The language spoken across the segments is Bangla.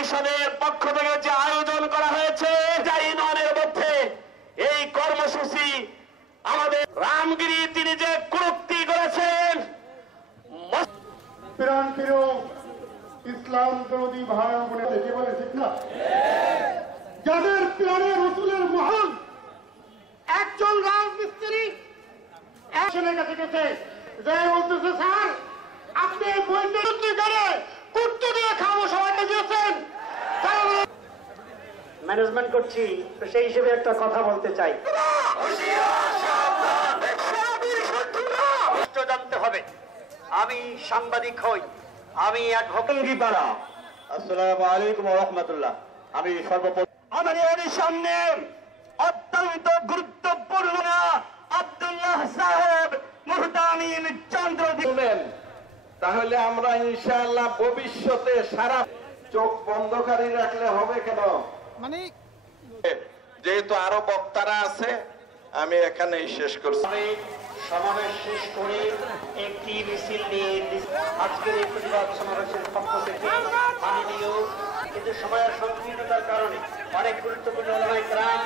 পরিষদের পক্ষ থেকে যে আয়োজন করা হয়েছে ইউনিয়নের মধ্যে এই কর্মসূচি আমাদের রামগিরি তিনি যে কুরুক্তি করেছেন প্রাণপ্রিয় ইসলাম বিরোধী ভাই বোনেরা কি বলে ঠিক না যাদের প্রাণে রসুলের মহান একজন রাজমিস্ত্রি একজনের কাছে গেছে যে বলতেছে স্যার আপনি বৈদ্যুতিক করে কুট্টু দিয়ে খাবো সবাইকে দিয়েছেন ম্যানেজমেন্ট করছি তো সেই হিসেবে একটা কথা বলতে চাই জানতে হবে আমি সাংবাদিক হই আমি এক ভঙ্গিপাড়া আসসালামু আলাইকুম ওয়া রাহমাতুল্লাহ আমি সর্বপ্রথম আমাদের সামনে অত্যন্ত গুরুত্বপূর্ণ আব্দুল্লাহ সাহেব মুহতামিম চন্দ্র দিলেন তাহলে আমরা ইনশাআল্লাহ ভবিষ্যতে সারা চোখ বন্ধকারী রাখলে হবে কেন মানে যেহেতু আরো বক্তারা আছে আমি এখানেই শেষ করছি সমাবেশ শেষ করে একটি মিছিল নিয়ে আজকের এই প্রতিবাদ সমাবেশের পক্ষ থেকে মাননীয় কিন্তু সময়ের সংকীর্ণতার কারণে অনেক গুরুত্বপূর্ণ ওলামায়ে কেরাম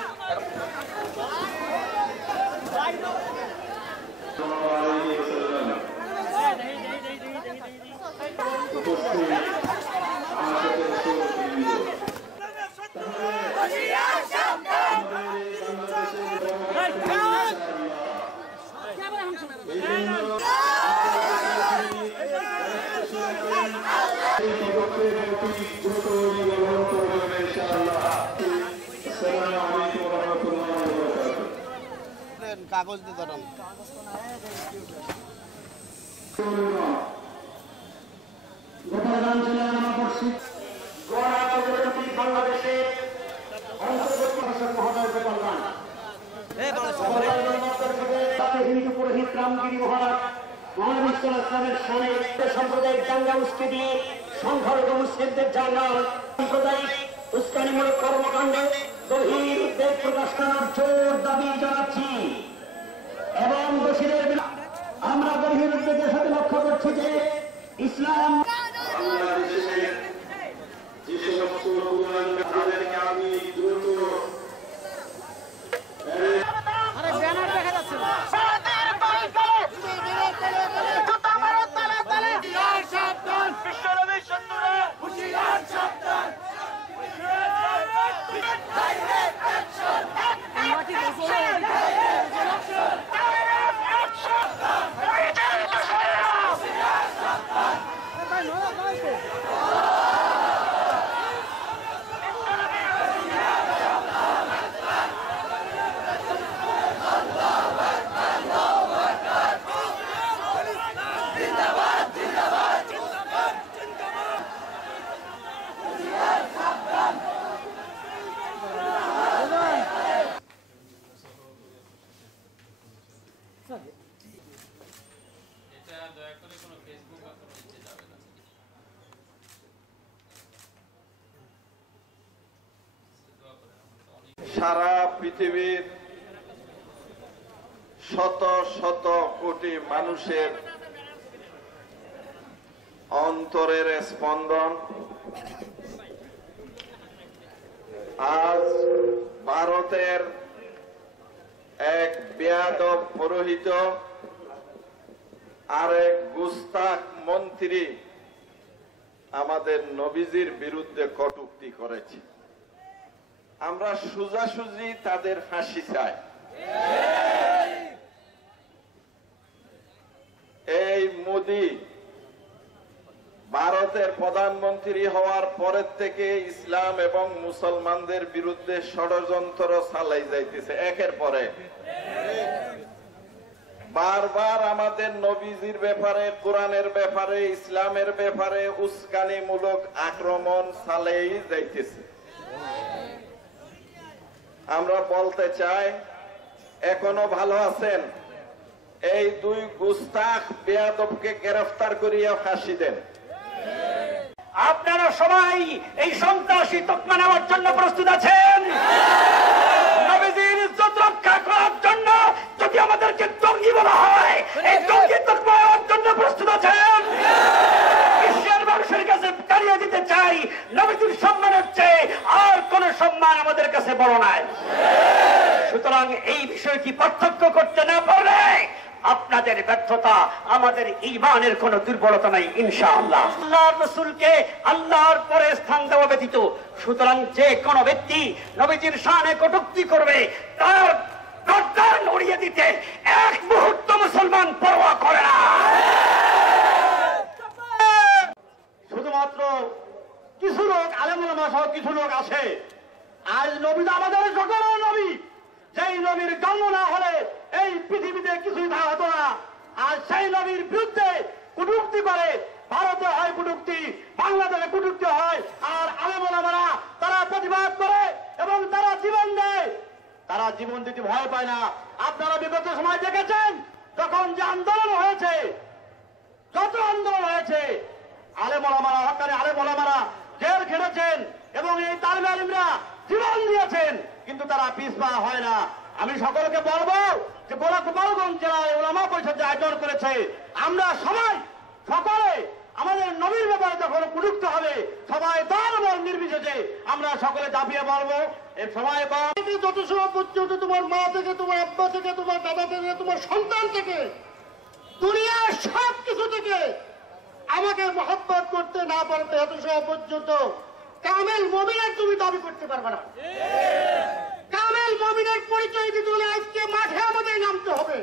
কাগজ দিয়ে ধরুন বাংলাদেশের হিন্দু পুরোহিত রামগিরি মহারাজ মহাবিশ্বর ইসলামের সামনে সাম্প্রদায়িক দাঙ্গা উস্কে দিয়ে সংখ্যালঘু মুসলিমদের জানাল সাম্প্রদায়িক উস্কানিমূলক কর্মকাণ্ডে গভীর উদ্বেগ প্রকাশ করার জোর দাবি জানাচ্ছি এবং দোষীদের আমরা গভীর উদ্বেগের সাথে লক্ষ্য করছি যে ইসলাম যে সমস্ত তাদেরকে আমি দ্রুত সারা পৃথিবীর শত শত কোটি মানুষের অন্তরের স্পন্দন আজ ভারতের এক বেয়াদব পুরোহিত আর এক গুস্তাখ মন্ত্রী আমাদের নবীজির বিরুদ্ধে কটূক্তি করেছে আমরা সোজাসুজি তাদের ফাঁসি চাই এই মোদি ভারতের প্রধানমন্ত্রী হওয়ার পরের থেকে ইসলাম এবং মুসলমানদের বিরুদ্ধে ষড়যন্ত্র চালাই যাইতেছে একের পরে বারবার আমাদের নবীজির ব্যাপারে কোরআনের ব্যাপারে ইসলামের ব্যাপারে উস্কানিমূলক আক্রমণ চালাই যাইতেছে আমরা বলতে চাই এখনো ভালো আছেন এই দুই গুস্তাখ বেয়াদবকে গ্রেফতার করিয়া ফাঁসি দেন আপনারা সবাই এই সন্ত্রাসী তকমা নেওয়ার জন্য প্রস্তুত আছেন নবীজির ইজ্জত রক্ষা করার জন্য যদি আমাদেরকে জঙ্গি বলা হয় এই জঙ্গি তকমা নেওয়ার জন্য প্রস্তুত আছেন বিশ্বের মানুষের কাছে দাঁড়িয়ে দিতে চাই, নবীজির সম্মানের চেয়ে আর কোন সম্মান আমাদের কাছে বড় নাই। সুতরাং এই বিষয়টি পার্থক্য করতে না পারলে আপনাদের ব্যর্থতা, আমাদের ঈমানের কোন দুর্বলতা নাই ইনশাআল্লাহ। আল্লাহর রাসূলকে আল্লাহর পরে স্থান দেওয়া ব্যতীত সুতরাং যে কোন ব্যক্তি নবীজির শানে কটূক্তি করবে তার গর্দান উড়িয়ে দিতে এক মুহূর্ত মুসলমান পরোয়া করে না। শুধুমাত্র কিছু লোক আলেম ওলামা সহ কিছু লোক আছে, আজ নবী তো আমাদের সকল নবী, যেই নবীর জন্ম না হলে এই পৃথিবীতে কিছুই থাকা হতো না। আর সেই নবীর বিরুদ্ধে কটূক্তি করে, ভারতে হয় কটূক্তি, বাংলাদেশে কটূক্তি হয়, আর আলেম ওলামারা তারা প্রতিবাদ করে এবং তারা জীবন দেয়। তারা জীবন দিতে ভয় পায় না। আপনারা বিগত সময় দেখেছেন যখন যে আন্দোলন হয়েছে, যত আন্দোলন হয়েছে, আলেম ওলামারা, হক্কানি আলেম ওলামারা জেল খেটেছেন এবং এই তালিবে আলিমরা জীবন দিয়েছেন, কিন্তু তারা পিছপা হয় না। আমি সকলকে বলবো যে গোপালগঞ্জ জেলায় ওলামা পরিষদ যে আয়োজন করেছে, আমরা সবাই সকলে আমাদের নবীর ব্যাপারে যখন কটূক্তি হবে সবাই দল বল নির্বিশেষে আমরা সকলে দাবিয়ে বলবো, এর সময় যত সময় পর্যন্ত তোমার মা থেকে, তোমার আব্বা থেকে, তোমার দাদা থেকে, তোমার সন্তান থেকে, দুনিয়ার সব কিছু থেকে আমাকে মহব্বত করতে না পারবে এত সময় পর্যন্ত কামেল মুমিনের তুমি দাবি করতে পারবে না। কামেল মুমিনের পরিচয় দিতে হলে আজকে মাঠে আমাদের নামতে হবে।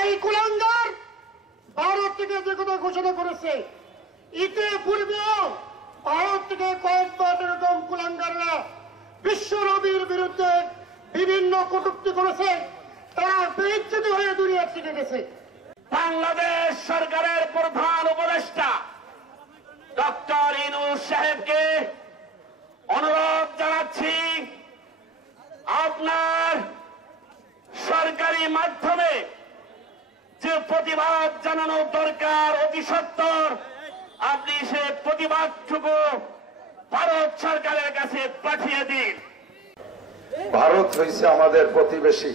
এই কুলাঙ্গার ভারত থেকে যে কথা ঘোষণা করেছে, ইতিপূর্বেও ভারত থেকে কয়েকবার এরকম কুলাঙ্গাররা বিশ্ব নবীর বিরুদ্ধে বিভিন্ন কটূক্তি করেছে, তারা বেইজ্জতি হয়ে দুনিয়া থেকে গেছে। বাংলাদেশ সরকারের প্রধান উপদেষ্টা ডক্টর ইউনূস সাহেবকে অনুরোধ জানাচ্ছি, আপনার সরকারি মাধ্যমে যে প্রতিবাদ জানানো দরকার অতি সত্বর, আপনি সে প্রতিবাদটুকু ভারত সরকারের কাছে পাঠিয়ে দিন। ভারত হইছে আমাদের প্রতিবেশী,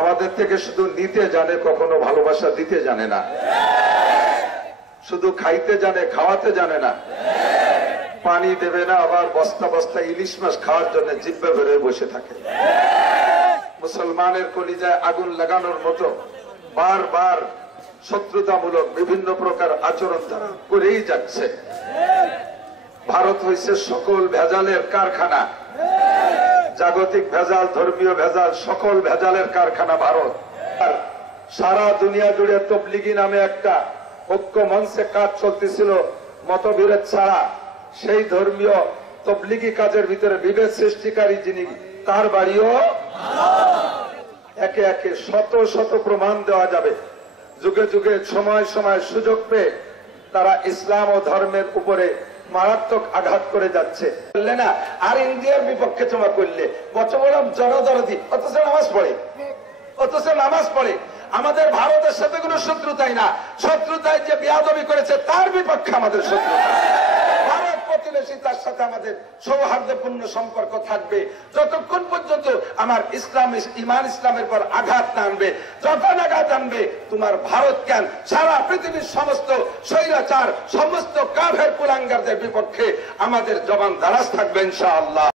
আমাদের থেকে শুধু নিতে জানে, কখনো ভালোবাসা দিতে জানে না। শুধু খাইতে জানে, খাওয়াতে জানে না। পানি দেবে না, আবার বস্তা বস্তা ইলিশ মাছ খাওয়ার জন্য জিব্বা বেড়ে বসে থাকে। মুসলমানের কলিজায় আগুন লাগানোর মতো বারবার শত্রুতামূলক বিভিন্ন প্রকার আচরণ তারা করেই যাচ্ছে। ভারত হইছে সকল ভেজালের কারখানা, জাগতিক ভেজাল, ধর্মীয় ভেজাল, সকল ভেজালের কারখানা ভারত। আর সারা দুনিয়া জুড়ে তবলিগি নামে একটা ঐক্য মঞ্চে কাজ চলতেছিল মতবিরোধ ছাড়া। সেই ধর্মীয় তবলিগি কাজের ভিতরে বিভেদ সৃষ্টিকারী যিনি, তার বাড়িও একে একে শত শত প্রমাণ দেওয়া যাবে। যুগে যুগে সময় সময় সুযোগ পেয়ে তারা ইসলাম ও ধর্মের উপরে মারাত্মক আঘাত করে যাচ্ছে। বললে না আর ইন্ডিয়ার বিপক্ষে তোমা করলে কত বড় জনদরদি, অথচ নামাজ পড়ে। আমাদের ভারতের সাথে কোনো শত্রুতাই না, শত্রুতায় যে বেয়াদবি করেছে তার বিপক্ষে আমাদের শত্রুতা। ভারত প্রতিবেশী, তার সাথে আমাদের সৌহার্দ্যপূর্ণ সম্পর্ক থাকবে যতক্ষণ পর্যন্ত আমার ইমান ইসলামের পর আঘাত না আনবে। যখন আঘাত আনবে তোমার ভারত কেন, সারা পৃথিবীর সমস্ত স্বৈরাচার, সমস্ত কাফের কুলাঙ্গারদের বিপক্ষে আমাদের জবান দারাজ থাকবে ইনশাআল্লাহ।